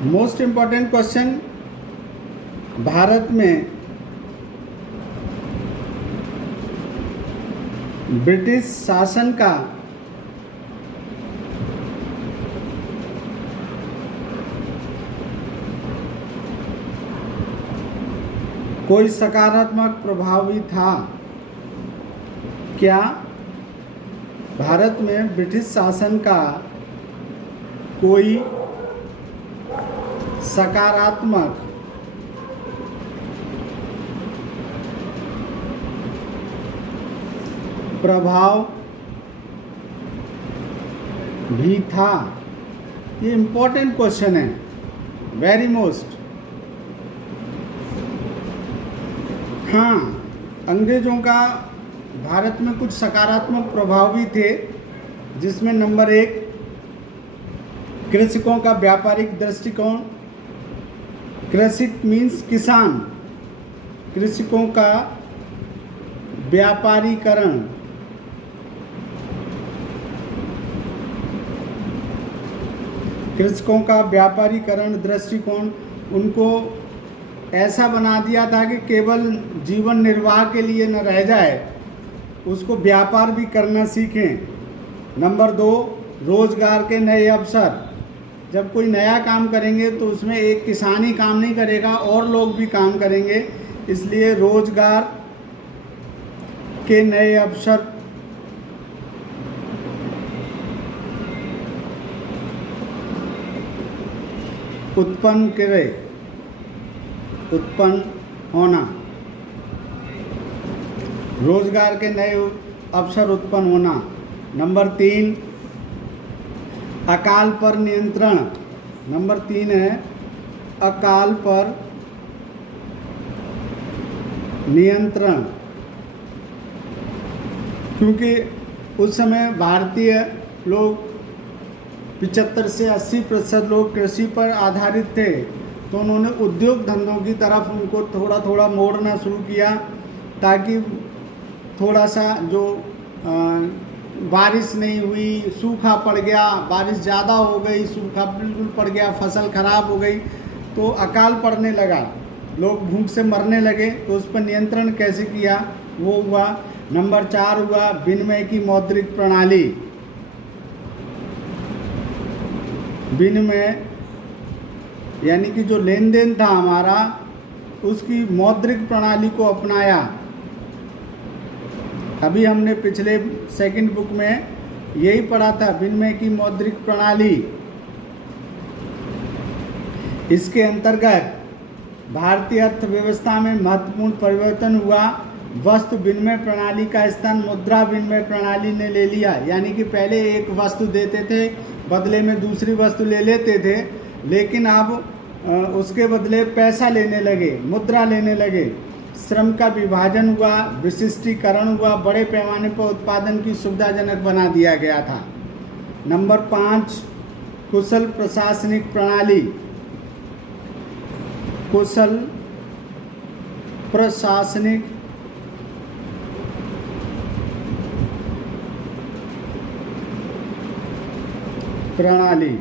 Most important question, Bharat में British शासन का कोई सकारात्मक प्रभाव भी था क्या? भारत में ब्रिटिश शासन का कोई सकारात्मक प्रभाव भी था? ये इम्पोर्टेंट क्वेश्चन है, वेरी मोस्ट। हाँ, अंग्रेज़ों का भारत में कुछ सकारात्मक प्रभाव भी थे, जिसमें नंबर 1 कृषकों का व्यापारिक दृष्टिकोण। कृषक मीन्स किसान, कृषकों का व्यापारीकरण। कृषकों का व्यापारीकरण दृष्टिकोण उनको ऐसा बना दिया था कि केवल जीवन निर्वाह के लिए न रह जाए, उसको व्यापार भी करना सीखें। नंबर 2 रोजगार के नए अवसर। जब कोई नया काम करेंगे तो उसमें एक किसान ही काम नहीं करेगा, और लोग भी काम करेंगे, इसलिए रोजगार के नए अवसर उत्पन्न होना, रोजगार के नए अवसर उत्पन्न होना। नंबर 3 अकाल पर नियंत्रण। नंबर 3 है अकाल पर नियंत्रण, क्योंकि उस समय भारतीय लोग 75 से 80% लोग कृषि पर आधारित थे, तो उन्होंने उद्योग धंधों की तरफ उनको थोड़ा थोड़ा मोड़ना शुरू किया, ताकि थोड़ा सा जो बारिश नहीं हुई, सूखा पड़ गया, बारिश ज़्यादा हो गई, सूखा बिल्कुल पड़ गया, फसल खराब हो गई, तो अकाल पड़ने लगा, लोग भूख से मरने लगे। तो उस पर नियंत्रण कैसे किया, वो हुआ। नंबर 4 हुआ विनिमय की मौद्रिक प्रणाली। विनिमय यानी कि जो लेन देन था हमारा, उसकी मौद्रिक प्रणाली को अपनाया। अभी हमने पिछले सेकंड बुक में यही पढ़ा था, विनिमय की मौद्रिक प्रणाली। इसके अंतर्गत भारतीय अर्थव्यवस्था में महत्वपूर्ण परिवर्तन हुआ। वस्तु विनिमय प्रणाली का स्थान मुद्रा विनिमय प्रणाली ने ले लिया, यानी कि पहले एक वस्तु देते थे, बदले में दूसरी वस्तु ले लेते थे, लेकिन अब उसके बदले पैसा लेने लगे, मुद्रा लेने लगे। श्रम का विभाजन हुआ, विशिष्टीकरण हुआ, बड़े पैमाने पर उत्पादन की सुविधाजनक बना दिया गया था। नंबर 5 कुशल प्रशासनिक प्रणाली। कुशल प्रशासनिक प्रणाली।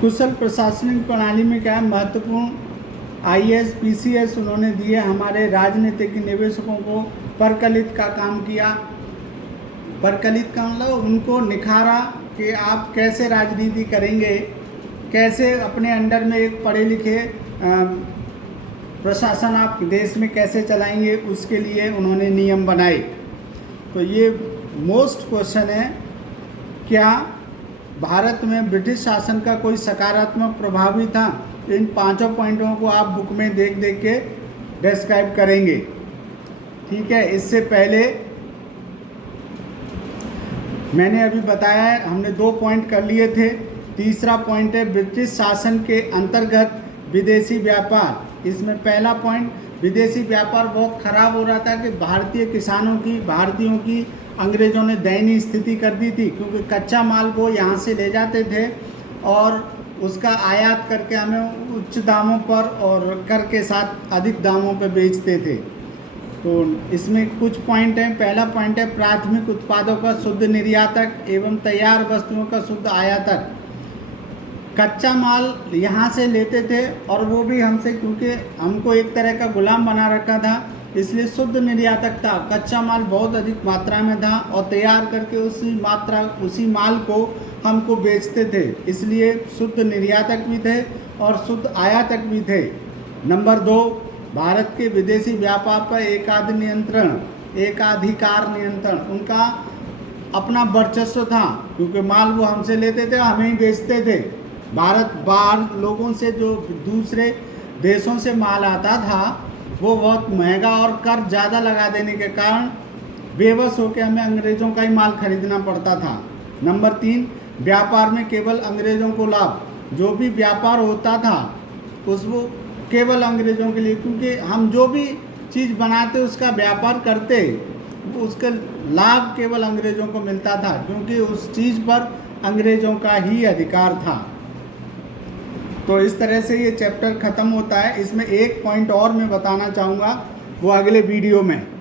कुशल प्रशासनिक प्रणाली में क्या है, महत्वपूर्ण IAS PCS उन्होंने दिए, हमारे राजनीतिक निवेशकों को परकलित का काम किया। परकलित का मतलब उनको निखारा कि आप कैसे राजनीति करेंगे, कैसे अपने अंडर में एक पढ़े लिखे प्रशासन आप देश में कैसे चलाएंगे, उसके लिए उन्होंने नियम बनाए। तो ये मोस्ट क्वेश्चन है, क्या भारत में ब्रिटिश शासन का कोई सकारात्मक प्रभाव भी था? इन 5 पॉइंटों को आप बुक में देख देख के डिस्क्राइब करेंगे, ठीक है। इससे पहले मैंने अभी बताया है, हमने 2 पॉइंट कर लिए थे। तीसरा पॉइंट है ब्रिटिश शासन के अंतर्गत विदेशी व्यापार। इसमें पहला पॉइंट, विदेशी व्यापार बहुत खराब हो रहा था कि भारतीय किसानों की, भारतीयों की अंग्रेज़ों ने दयनीय स्थिति कर दी थी, क्योंकि कच्चा माल को यहाँ से ले जाते थे और उसका आयात करके हमें उच्च दामों पर और कर के साथ अधिक दामों पर बेचते थे। तो इसमें कुछ पॉइंट हैं। पहला पॉइंट है प्राथमिक उत्पादों का शुद्ध निर्यातक एवं तैयार वस्तुओं का शुद्ध आयातक। कच्चा माल यहाँ से लेते थे और वो भी हमसे, क्योंकि हमको एक तरह का गुलाम बना रखा था, इसलिए शुद्ध निर्यातक था। कच्चा माल बहुत अधिक मात्रा में था और तैयार करके उसी माल को हमको बेचते थे, इसलिए शुद्ध निर्यातक भी थे और शुद्ध आयातक भी थे। नंबर 2, भारत के विदेशी व्यापार पर एकाधिकार नियंत्रण, उनका अपना वर्चस्व था, क्योंकि माल वो हमसे लेते थे, हमें ही बेचते थे। भारत बाहर लोगों से, जो दूसरे देशों से माल आता था, वो बहुत महंगा और कर ज़्यादा लगा देने के कारण बेबस होकर हमें अंग्रेज़ों का ही माल खरीदना पड़ता था। नंबर 3, व्यापार में केवल अंग्रेज़ों को लाभ, जो भी व्यापार होता था उसको केवल अंग्रेज़ों के लिए, क्योंकि हम जो भी चीज़ बनाते उसका व्यापार करते, उसका लाभ केवल अंग्रेज़ों को मिलता था, क्योंकि उस चीज़ पर अंग्रेज़ों का ही अधिकार था। तो इस तरह से ये चैप्टर ख़त्म होता है। इसमें एक पॉइंट और मैं बताना चाहूँगा, वो अगले वीडियो में।